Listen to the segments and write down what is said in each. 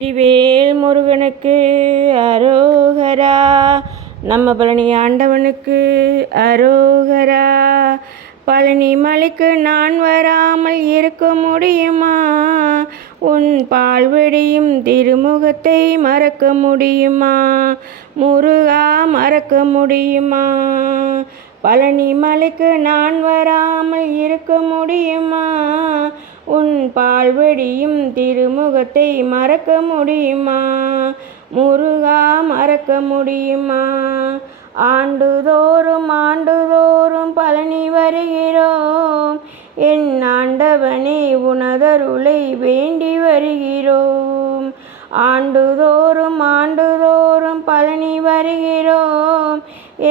வெற்றிவேல் முருகனுக்கு அரோகரா. நம்ம பழனி ஆண்டவனுக்கு அரோகரா. பழனி மலைக்கு நான் வராமல் இருக்க முடியுமா? உன் பால்வடியும் திருமுகத்தை மறக்க முடியுமா? முருகா, மறக்க முடியுமா? பழனி மலைக்கு நான் வராமல் இருக்க முடியுமா? உன் பால்வடியும் திருமுகத்தை மறக்க முடியுமா? முருகா, மறக்க முடியுமா? ஆண்டுதோறும் பழனி வருகிறோம். என் ஆண்டவனே, உனதருளை வேண்டி வருகிறோம். ஆண்டுதோறும் பழனி வருகிறோம்.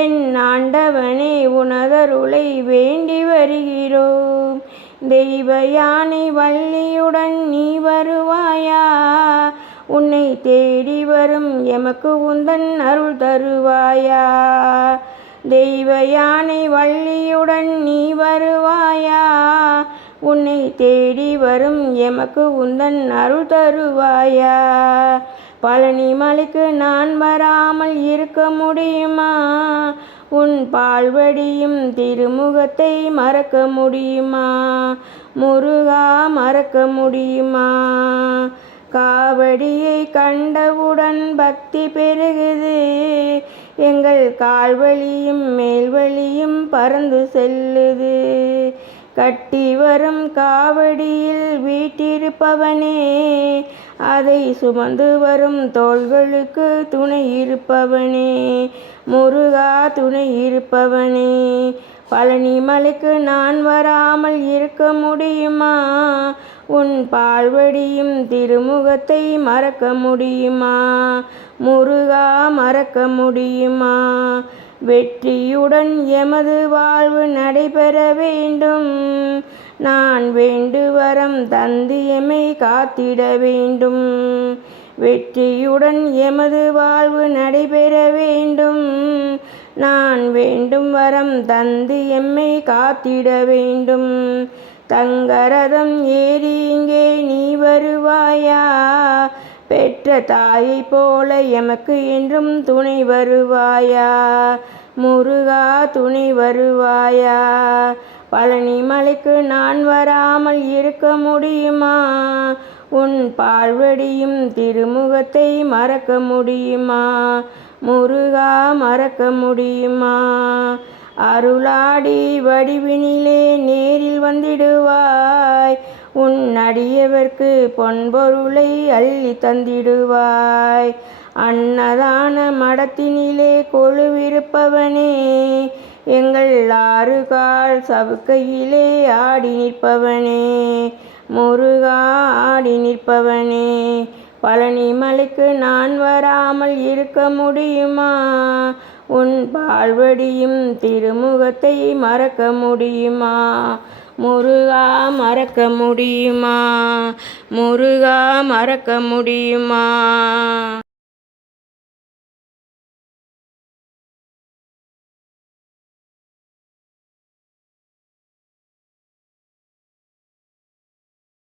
என் ஆண்டவனே, உனதருளை வேண்டி வருகிறோம். தெய்வ யானை வள்ளியுடன் நீ வருவாயா? உன்னை தேடி வரும் எமக்கு உந்தன் அருள் தருவாயா? தெய்வ யானை வள்ளியுடன் நீ வருவாயா? உன்னை தேடி வரும் எமக்கு உந்தன் அருள் தருவாயா? பழனி மலைக்கு நான் வராமல் இருக்க முடியுமா? உன் பால்வடியும் திருமுகத்தை மறக்க முடியுமா? முருகா, மறக்க முடியுமா? காவடியை கண்டவுடன் பக்தி பெருகுது. எங்கள் கால்வழியும் மேல்வழியும் பறந்து செல்லுது. கட்டி வரும் காவடியில் வீட்டிருப்பவனே, அதை சுமந்து வரும் தோள்களுக்கு துணை இருப்பவனே. முருகா, துணை இருப்பவனே. பழனி மலைக்கு நான் வராமல் இருக்க முடியுமா? உன் பால்வடியும் திருமுகத்தை மறக்க முடியுமா? முருகா, மறக்க முடியுமா? வெற்றியுடன் எமது வாழ்வு நடைபெற வேண்டும். நான் வேண்டு வரம் தந்து எமை காத்திட வேண்டும். வெற்றியுடன் எமது வாழ்வு நடைபெற வேண்டும். நான் வேண்டும் வரம் தந்து எம்மை காத்திட வேண்டும். தங்கரதம் ஏறி இங்கே நீ வருவாயா? பெற்ற தாயை போல எமக்கு என்றும் துணை வருவாயா? முருகா, துணை வருவாயா? பழனி மலைக்கு நான் வராமல் இருக்க முடியுமா? உன் பால்வடியும் திருமுகத்தை மறக்க முடியுமா? முருகா, மறக்க முடியுமா? அருளாடி வடிவினிலே நேரில் வந்திடுவாய். உன் அடியவர்க்கு பொன்பொருளை அள்ளி தந்திடுவாய். அன்னதான மடத்தினிலே கொலுவிருப்பவனே, எங்கள் 6 கால் சவுக்கையிலே ஆடி நிற்பவனே. முருகா, ஆடி நிற்பவனே. பழனி மலைக்கு நான் வராமல் இருக்க முடியுமா? உன் பால்வடியும் திருமுகத்தை மறக்க முடியுமா? முருகா, மறக்க முடியுமா? முருகா, மறக்க முடியுமா?